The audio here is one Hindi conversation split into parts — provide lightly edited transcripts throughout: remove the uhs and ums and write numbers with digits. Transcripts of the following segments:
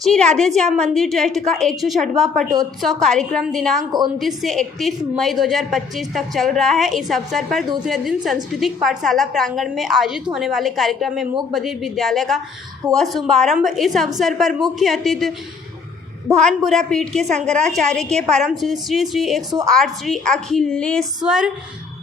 श्री राधे श्याम मंदिर ट्रस्ट का 106वां पटोत्सव कार्यक्रम दिनांक 29 से 31 मई 2025 तक चल रहा है। इस अवसर पर दूसरे दिन सांस्कृतिक पाठशाला प्रांगण में आयोजित होने वाले कार्यक्रम में मूक बधिर विद्यालय का हुआ शुभारंभ। इस अवसर पर मुख्य अतिथि भानपुरा पीठ के शंकराचार्य के परम श्री 108 श्री अखिलेश्वर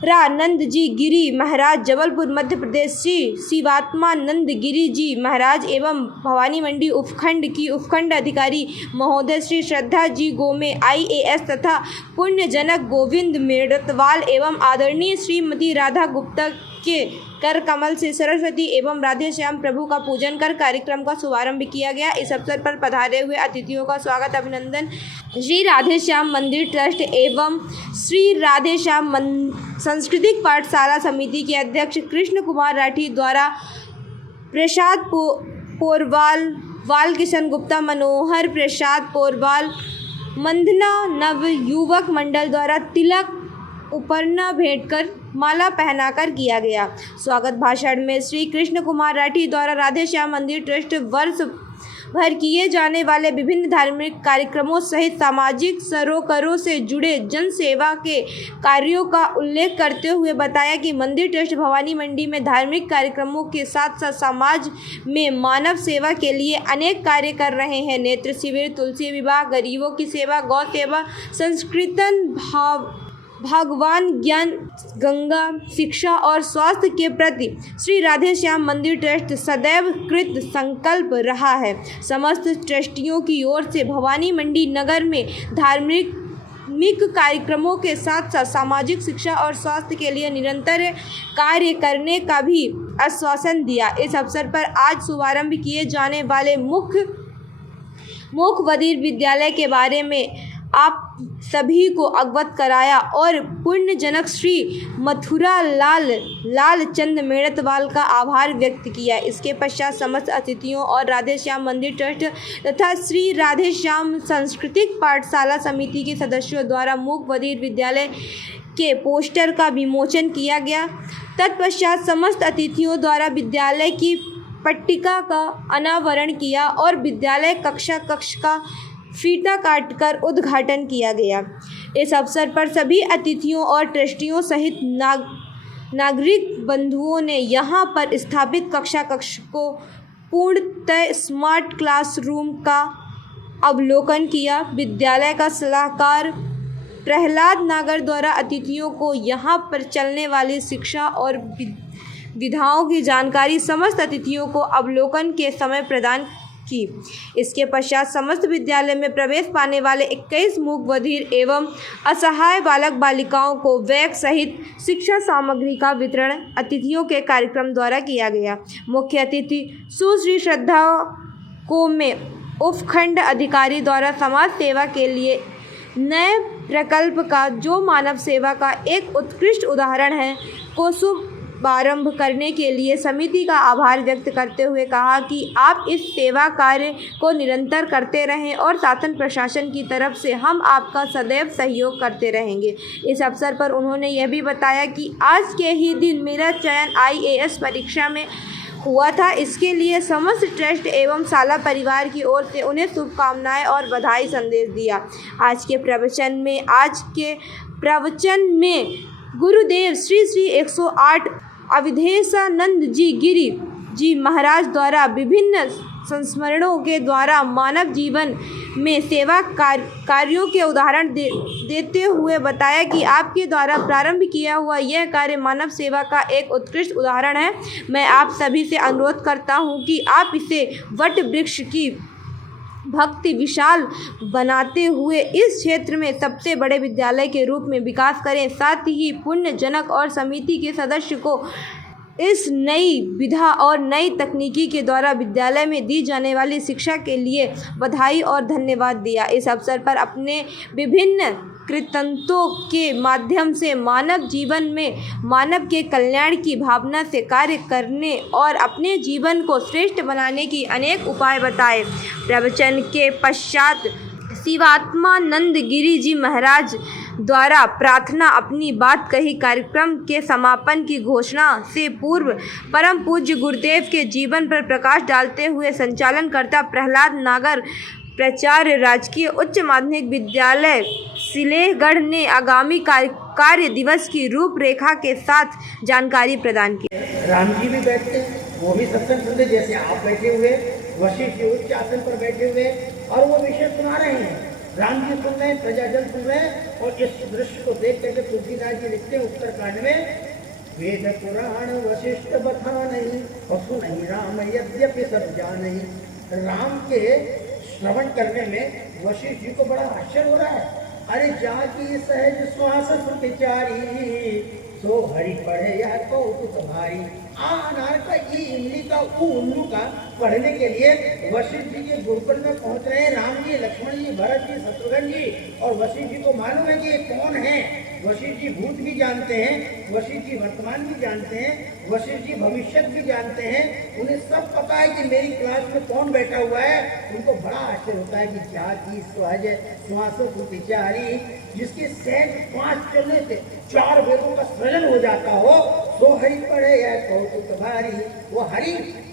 नंद जी गिरी महाराज जबलपुर मध्य प्रदेश, श्री शिवात्मानंद गिरी जी महाराज एवं भवानी मंडी उपखंड की उपखंड अधिकारी महोदय श्री श्रद्धा जी गोमे IAS तथा पुण्य जनक गोविंद मेड़तवाल एवं आदरणीय श्रीमती राधा गुप्ता के कर कमल से सरस्वती एवं राधे श्याम प्रभु का पूजन कर कार्यक्रम का शुभारंभ किया गया। इस अवसर पर पधारे हुए अतिथियों का स्वागत अभिनंदन श्री राधे श्याम मंदिर ट्रस्ट एवं श्री राधे श्याम सांस्कृतिक पाठशाला समिति के अध्यक्ष कृष्ण कुमार राठी द्वारा प्रसाद पोरवाल, बाल किशन गुप्ता, मनोहर प्रसाद पोरवाल, मंदना नव युवक मंडल द्वारा तिलक उपरना भेंट कर माला पहनाकर किया गया। स्वागत भाषण में श्री कृष्ण कुमार राठी द्वारा राधे श्याम मंदिर ट्रस्ट वर्ष भर किए जाने वाले विभिन्न धार्मिक कार्यक्रमों सहित सामाजिक सरोकारों से जुड़े जन सेवा के कार्यों का उल्लेख करते हुए बताया कि मंदिर ट्रस्ट भवानी मंडी में धार्मिक कार्यक्रमों के साथ साथ समाज में मानव सेवा के लिए अनेक कार्य कर रहे हैं। नेत्र शिविर, तुलसी विवाह, गरीबों की सेवा, गौ सेवा, संस्कृतन भगवान ज्ञान गंगा शिक्षा और स्वास्थ्य के प्रति श्री राधे श्याम मंदिर ट्रस्ट सदैव कृत संकल्प रहा है। समस्त ट्रस्टियों की ओर से भवानी मंडी नगर में धार्मिक कार्यक्रमों के साथ साथ सामाजिक शिक्षा और स्वास्थ्य के लिए निरंतर कार्य करने का भी आश्वासन दिया। इस अवसर पर आज शुभारंभ किए जाने वाले मूक बधिर विद्यालय के बारे में आप सभी को अवगत कराया और पुण्य जनक श्री मथुरा लाल चंद मेड़तवाल का आभार व्यक्त किया। इसके पश्चात समस्त अतिथियों और राधे श्याम मंदिर ट्रस्ट तथा श्री राधे श्याम सांस्कृतिक पाठशाला समिति के सदस्यों द्वारा मूक बधिर विद्यालय के पोस्टर का विमोचन किया गया। तत्पश्चात समस्त अतिथियों द्वारा विद्यालय की पट्टिका का अनावरण किया और विद्यालय कक्ष का फीता काटकर उद्घाटन किया गया। इस अवसर पर सभी अतिथियों और ट्रस्टियों सहित नागरिक बंधुओं ने यहां पर स्थापित कक्ष को पूर्णतः स्मार्ट क्लासरूम का अवलोकन किया। विद्यालय का सलाहकार प्रहलाद नागर द्वारा अतिथियों को यहां पर चलने वाली शिक्षा और विधाओं की जानकारी समस्त अतिथियों को अवलोकन के समय प्रदान की। इसके पश्चात समस्त विद्यालय में प्रवेश पाने वाले 21 मूक बधिर एवं असहाय बालक बालिकाओं को बैग सहित शिक्षा सामग्री का वितरण अतिथियों के कार्यक्रम द्वारा किया गया। मुख्य अतिथि सुश्री श्रद्धा को में उपखंड अधिकारी द्वारा समाज सेवा के लिए नए प्रकल्प का जो मानव सेवा का एक उत्कृष्ट उदाहरण है को शुभारंभ करने के लिए समिति का आभार व्यक्त करते हुए कहा कि आप इस सेवा कार्य को निरंतर करते रहें और शासन प्रशासन की तरफ से हम आपका सदैव सहयोग करते रहेंगे। इस अवसर पर उन्होंने यह भी बताया कि आज के ही दिन मेरा चयन IAS परीक्षा में हुआ था। इसके लिए समस्त ट्रस्ट एवं शाला परिवार की ओर से उन्हें शुभकामनाएं और बधाई संदेश दिया। आज के प्रवचन में गुरुदेव श्री 108 अवधेशानंद जी गिरी जी महाराज द्वारा विभिन्न संस्मरणों के द्वारा मानव जीवन में सेवा कार्यों के उदाहरण देते हुए बताया कि आपके द्वारा प्रारंभ किया हुआ यह कार्य मानव सेवा का एक उत्कृष्ट उदाहरण है। मैं आप सभी से अनुरोध करता हूं कि आप इसे वट वृक्ष की भक्ति विशाल बनाते हुए इस क्षेत्र में सबसे बड़े विद्यालय के रूप में विकास करें। साथ ही पुण्य जनक और समिति के सदस्य को इस नई विधा और नई तकनीकी के द्वारा विद्यालय में दी जाने वाली शिक्षा के लिए बधाई और धन्यवाद दिया। इस अवसर पर अपने विभिन्न कृतंतों के माध्यम से मानव जीवन में मानव के कल्याण की भावना से कार्य करने और अपने जीवन को श्रेष्ठ बनाने की अनेक उपाय बताए। प्रवचन के पश्चात शिवात्मानंद गिरी जी महाराज द्वारा प्रार्थना अपनी बात कही। कार्यक्रम के समापन की घोषणा से पूर्व परम पूज्य गुरुदेव के जीवन पर प्रकाश डालते हुए संचालनकर्ता प्रहलाद नागर, प्राचार्य राजकीय उच्च माध्यमिक विद्यालय सिलेगढ़ ने आगामी कार्य दिवस की रूपरेखा के साथ जानकारी प्रदान की। राम जी भी बैठते हैं, वो भी सत्संग सुनते, जैसे आप बैठे हुए, वशिष्ठ जी उच्च आसन पर बैठे हुए और वो विषय सुना रहे हैं। राम जी सुन रहे हैं, प्रजाजन सुन रहे हैं और इस दृश्य को देख करके तुलसीदास जी लिखते हैं उत्तरकांड में, वेद पुराण वशिष्ठ बता नहीं और सुनहि राम यद्यपि सब जानहि। राम के श्रवण करने में वशिष्ठ जी को बड़ा आश्चर्य हो रहा है। अरे जाकी सहज श्वास विचारी, सो हरि पढ़े यह कौतुक भारी। अनार का ई इमली का ऊ उल्लू का पढ़ने के लिए वशिष्ठ जी के गुरुकुल में पहुंच रहे हैं। राम जी, लक्ष्मण जी, भरत जी, शत्रुघ्न जी, और वशिष्ठ जी को मालूम है कि ये कौन है। वशिष्ठ जी भूत भी जानते हैं, वशिष्ठ जी वर्तमान भी जानते हैं, वशिष्ठ जी भविष्य भी जानते हैं। उन्हें सब पता है कि मेरी क्लास में कौन बैठा हुआ है। उनको बड़ा आश्चर्य होता है कि जाति सहज श्वासो विचारी, जिसके सहज श्वास चलने से 4 वेदों का सृजन हो जाता हो, तो हरि पढ़े या कौतुक भारी। वो हरि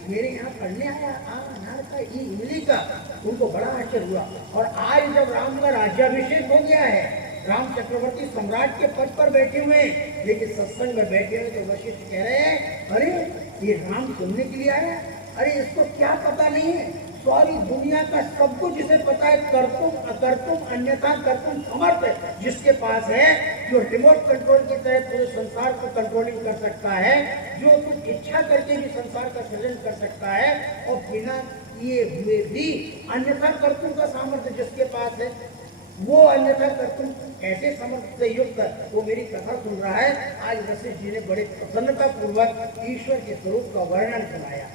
मेरे यहाँ पढ़ने आया अनार का ई इमली का। उनको बड़ा आश्चर्य हुआ। और आज जब राम का राज्याभिषेक हो गया है, राम चक्रवर्ती सम्राट के पद पर बैठे हुए, लेकिन सत्संग में बैठे हुए, तो वशिष्ठ कह रहे हैं, अरे ये राम सुनने के लिए आया, अरे इसको क्या पता नहीं है। सारी दुनिया का सब कुछ जिसे पता है, कर्तुम अकर्तुम अन्यथा कर्तुम समर्थ जिसके पास है, जो रिमोट कंट्रोल की तरह पूरे संसार को कंट्रोलिंग कर सकता है, जो कुछ इच्छा करके भी संसार का सृजन कर सकता है, और बिना किए हुए भी अन्यथा कर्तुम का सामर्थ्य जिसके पास है, वो अन्यथा कर्तुम ऐसे सामर्थ्य से युक्त वो मेरी कथा सुन रहा है। आज वशिष्ठ जी ने बड़े प्रसन्नता पूर्वक ईश्वर के स्वरूप का वर्णन सुनाया,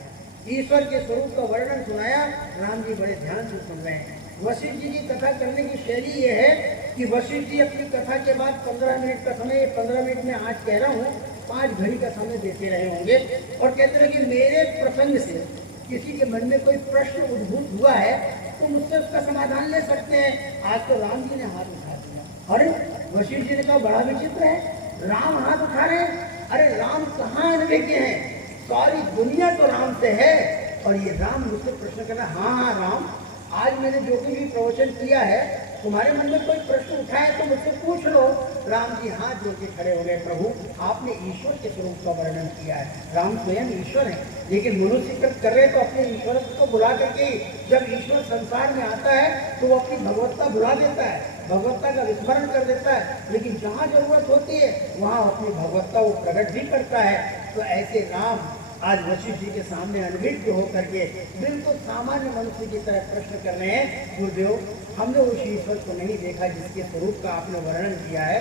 ईश्वर के स्वरूप का वर्णन सुनाया। राम जी बड़े ध्यान से सुन रहे हैं। वशिष्ठ जी की कथा करने की शैली ये है कि वशिष्ठ जी अपनी कथा के बाद 15 मिनट का समय, 15 मिनट में आज कह रहा हूँ, 5 घड़ी का समय देते रहे होंगे और कहते रहे कि मेरे प्रसंग से किसी के मन में कोई प्रश्न उद्भूत हुआ है तो मुझसे उसका समाधान ले सकते हैं। आज तो राम जी ने हाथ उठा दिया। अरे वशिष्ठ जी ने कहा बड़ा विचित्र है, राम हाथ उठा रहे हैं। अरे राम कहाँ अनभिज्ञ हैं, सारी दुनिया तो राम से है और ये राम मुझसे प्रश्न करना। हाँ राम, आज मैंने जो भी प्रवचन किया है, तुम्हारे मन में कोई प्रश्न उठा है तो मुझसे पूछ लो। राम जी हाथ जोड़ के खड़े हो गए, प्रभु आपने ईश्वर के स्वरूप का वर्णन किया है। राम स्वयं ईश्वर है, लेकिन मनुष्य कर रहे तो अपने ईश्वर को भुला करके, जब ईश्वर संसार में आता है तो वो अपनी भगवत्ता भुला देता है, भगवत्ता का विस्मरण कर देता है, लेकिन जहाँ जरूरत होती है वहाँ अपनी भगवत्ता वो प्रकट भी करता है। तो ऐसे राम आज वशिष्ठ जी के सामने अनभिज्ञ होकर के बिल्कुल सामान्य मनुष्य की तरह प्रश्न कर रहे हैं। गुरुदेव, हमने उस ईश्वर को नहीं देखा जिसके स्वरूप का आपने वर्णन किया है,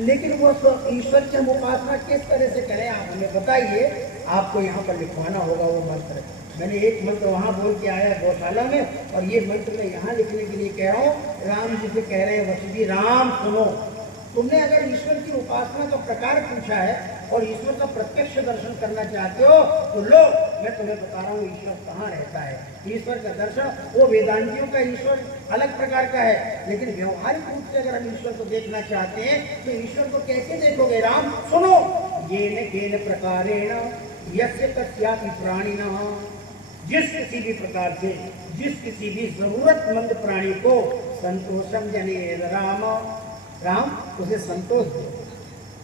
लेकिन वो ईश्वर की हम उपासना किस तरह से करें, आप हमें बताइए। आपको यहाँ पर लिखवाना होगा वो मंत्र। मैंने एक मंत्र वहाँ बोल के आया गौशाला में, और ये मंत्र मैं यहाँ लिखने के लिए कह रहा हूँ। राम जी से कह रहे हैं, वशिष्ठ जी राम सुनो, तुमने अगर ईश्वर की उपासना का प्रकार पूछा है और ईश्वर का प्रत्यक्ष दर्शन करना चाहते हो तो लो, मैं तुम्हें बता रहा हूँ ईश्वर कहाँ रहता है। ईश्वर का दर्शन वो वेदांतियों का ईश्वर अलग प्रकार का है, लेकिन व्यवहारिक रूप से अगर हम ईश्वर को देखना चाहते हैं तो ईश्वर को कैसे देखोगे। राम सुनो, ये न केन प्रकारेण यस्य कस्यापि प्राणिनः, जिस किसी भी प्रकार से, जिस किसी भी जरूरतमंद प्राणी को संतोषम जनेद राम, राम उसे संतोष दो।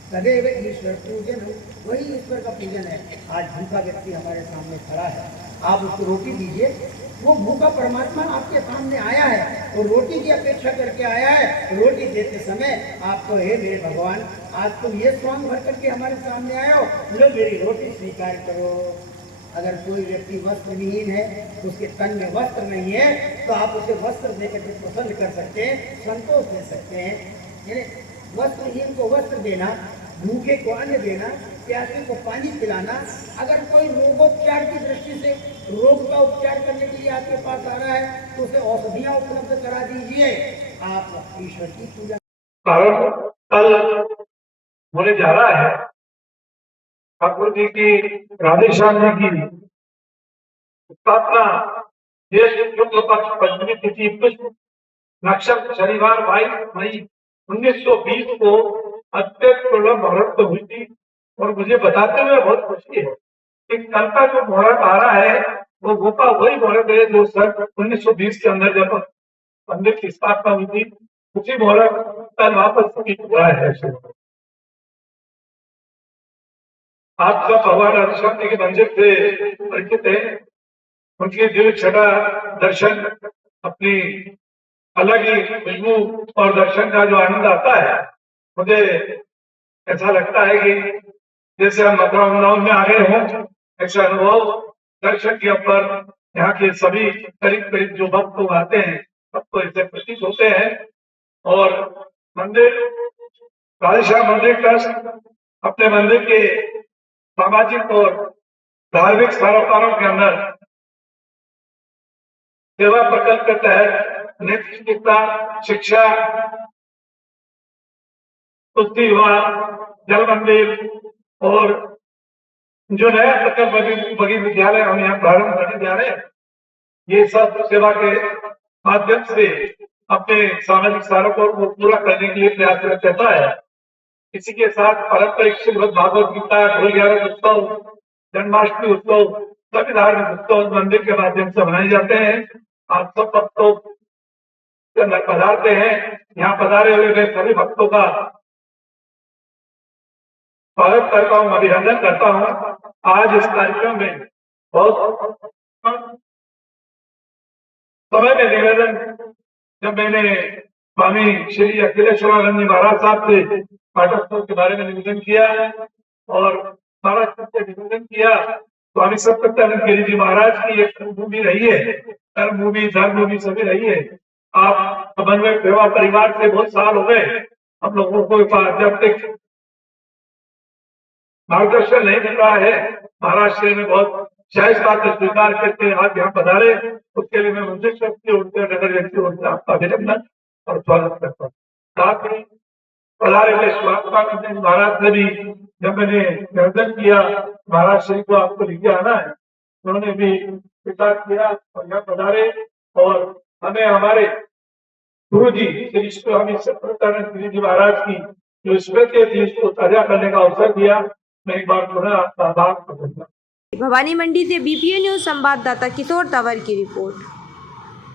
सदैव ईश्वर पूजन, वही ईश्वर का पूजन है। आज भूखा व्यक्ति हमारे सामने खड़ा है, आप उसको रोटी दीजिए, वो भूखा परमात्मा आपके सामने आया है, वो रोटी की अपेक्षा करके आया है। रोटी देते समय आपको, हे मेरे भगवान, आज तुम ये स्वांग भर करके हमारे सामने आए हो, लो मेरी रोटी स्वीकार करो। अगर कोई व्यक्ति वस्त्र विहीन है, उसके तन में वस्त्र नहीं है, तो आप उसे वस्त्र देकर के पसंद कर सकते हैं, संतोष दे सकते हैं। वस्त्रहीन को वस्त्र देना, भूखे को अन्न देना, प्यासे को पानी पिलाना। अगर कोई रोगोपचार की दृष्टि से रोग का उपचार करने के लिए आपके पास आ रहा है तो उसे औषधियां उपलब्ध करा दीजिए। आप ईश्वर की पूजा। भारत कल होने जा रहा है ठाकुर जी की, राधेश्याम जी की स्थापना, शुक्ल पक्ष पंचमी तिथि पुष्प नक्षत्र शनिवार 22 मई 1920 को अत्यंत दुर्लभ मुहूर्त हुई थी। और मुझे बताते हुए बहुत खुशी है कि कल का जो मुहूर्त आ रहा है वो का वही मुहूर्त है जो सन 1920 के अंदर जब मंदिर की स्थापना हुई थी, उसी मुहूर्त कल वापस हुआ है। आप सब भगवान आदिशक्ति जी के मंदिर से परिचित है। उनकी दिव्य छटा दर्शन अपनी अलग ही खुशबू और दर्शन का जो आनंद आता है, मुझे ऐसा लगता है कि जैसे हम मथुरा वृंदावन में आ गए हों, ऐसा अनुभव दर्शन के ऊपर यहाँ के सभी करीब करीब जो भक्त लोग आते हैं सबको ऐसे प्रतीत होते हैं। और मंदिर राधेश्याम मंदिर ट्रस्ट अपने मंदिर के सामाजिक और धार्मिक सरोकारों के अंदर सेवा प्रकल्प के तहत नेत्र चिकित्सा, शिक्षा, कुश्ती विवाह, जल मंदिर और जो नया प्रकल्प बगी विद्यालय हम यहाँ प्रारंभ करने जा रहे हैं, ये सब सेवा के माध्यम से अपने सामाजिक सारों को पूरा करने के लिए प्रयासरत रहता है। इसी के साथ पारंपरिक श्रीमद् भागवत गीता, ढोल ग्यारह उत्सव, जन्माष्टमी उत्सव, सभी धार्मिक उत्सव मंदिर के माध्यम से मनाए जाते हैं। आप सब भक्तों के अंदर पधारते हैं। यहाँ पधारे हुए मैं सभी भक्तों का स्वागत करता हूँ, अभिनंदन करता हूँ। आज इस कार्यक्रम में बहुत समय में निवेदन जब मैंने स्वामी श्री अखिलेश्वरानंद जी महाराज साहब से पाठकोत्सव के बारे में निवेदन किया और महाराज से निवेदन किया, स्वामी सत्यानंद गिरी जी महाराज की एक कर्मभूमि रही है, कर्मभूमि धर्मभूमि सभी रही है। आप समन्वय सेवा परिवार से बहुत साल हो गए, हम लोगों को आध्यात्मिक मार्गदर्शन नहीं मिल रहा है। महाराष्ट्र में बहुत शायद बात स्वीकार करके आप यहाँ पधारे, उसके लिए मैं मंदिर ट्रस्ट की ओर से, नगर निगम की ओर से आपका अभिनंदन और स्वागत करता हूँ। साथ ही पधारे हुए स्वामी महाराज ने भी जब मैंने निवेदन किया महाराज श्री को आपको लिखे आना है, उन्होंने भी स्वीकार किया और यहाँ पधारे और हमें हमारे गुरु जी श्री स्वामी सत्यानंद गिरी जी महाराज की जो स्मृति थी उसको ताजा करने का अवसर दिया। मैं एक बार पुनः आपका आभार प्रकट करता हूं। भवानी मंडी से बीपीए न्यूज संवाददाता किशोर तंवर की रिपोर्ट।